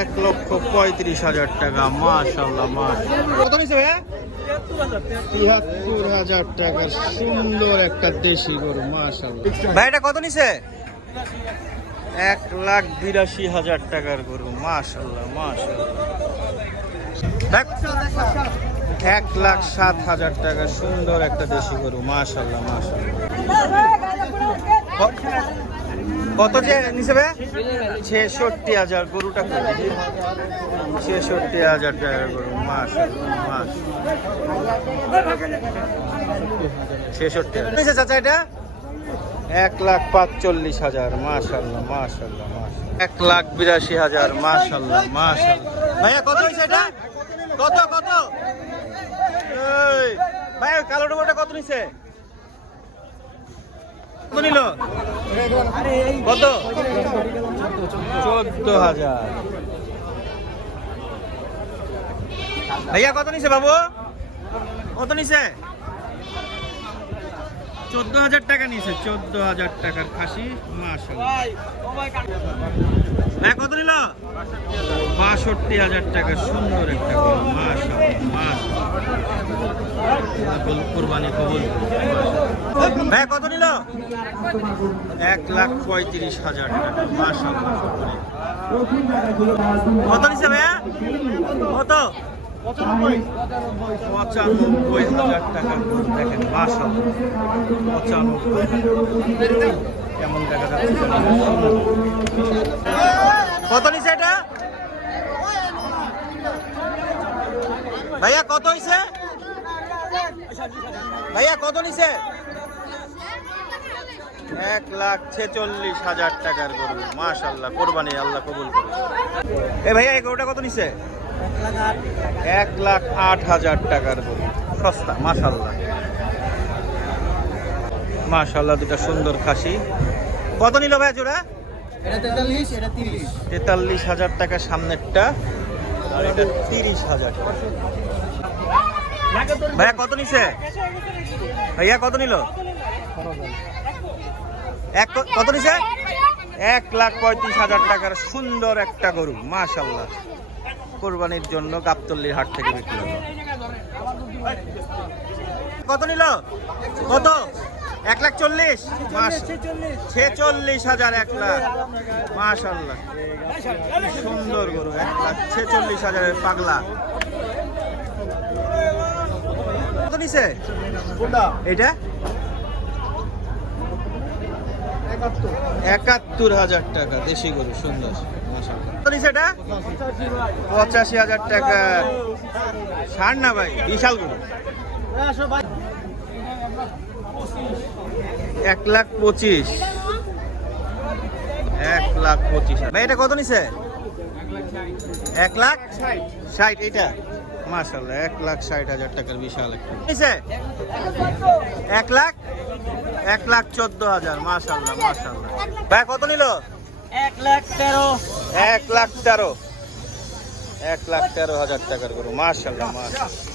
1,35,000 টাকা। মাশাআল্লাহ মাশাআল্লাহ। কত নিছে ভাই? 73,000 টাকার সুন্দর একটা দেশি গরু। মাশাআল্লাহ ভাই, এটা কত নিছে? 1,82,000 টাকার গরু। মাশাআল্লাহ মাশাআল্লাহ। 1,07,000 টাকা সুন্দর একটা দেশি গরু। মাশাআল্লাহ মাশাআল্লাহ। কত যে নিছে ভাই? 66,000। গরুটা 66,000 টাকার গরু। মাশাআল্লাহ মাশাআল্লাহ। 66,000 নিছে চাচা এটা? 1,45,000। মাশাআল্লাহ মাশাআল্লাহ মাশাআল্লাহ। 1,82,000। মাশাআল্লাহ মাশাআল্লাহ। ভাইয়া কত হইছে এটা? কত কত? এই ভাই কালো ডোবাটা কত নিছে? কত নিল? কত? 14,000। ভাইয়া কত নিছে বাবু? কত নিছে? 14,000 টাকা নিছে। 14,000 টাকার খাসি। মাশাআল্লাহ। ভাই কত নিল? 62,000 টাকা সুন্দর একটা গরু। মাশাআল্লাহ মাশাআল্লাহ। কুরবানি কবুল। ভাই কত নিল? 1,35,000 টাকা। মাশাআল্লাহ। কত নিছে ভাইয়া? কত? 95,000 টাকা। দেখেন মাশাআল্লাহ 95 কেমন দেখা যাচ্ছে। কত নিছে এটা? ভাইয়া কত হইছে? ভাইয়া কত নিছে? 1,46,000 টাকার গরু। মাশাআল্লাহ কোরবানি আল্লাহ কবুল করুন। এ ভাইয়া এই গরুটা কত নিছে? 1,08,000 টাকার গরু। সস্তা। মাশাআল্লাহ মাশাআল্লাহ। দুটা সুন্দর খাসি। কত নিল ভাই জোড়া? এটা 43, এটা 30। 43,000 টাকা সামনেরটা, আর এটা 30,000 টাকা। ভাইয়া কত নিছে? ভাইয়া কত নিল? কত নিছে? 1,35,000 টাকার সুন্দর একটা গরু। মাশাআল্লাহ কোরবানির জন্য গাবতলীর হাট থেকে বিক্রি হলো। কত নিল? কত? 1,40,000। 46,000। 1,00,000। মাশাআল্লাহ সুন্দর গরু। 1,46,000 পাগলা। কত নিছে এটা? 71,000 টাকা দেশি গরু সুন্দর। কত নিছে এটা? 85,000 টাকা। ছাড় না ভাই, বিশাল গরু। 1,25,000। 1,25,000। ভাই এটা কত নিছে? 1,60,000। এটা মাশাআল্লাহ 1,60,000 টাকার বিশাল একটা নিছে। 1,14,000। মাশাআল্লাহ মাশাআল্লাহ। ভাই কত নিল? 1,13,000। 1,13,000। 1,13,000 টাকার গরু। মাশাআল্লাহ মাশাআল্লাহ।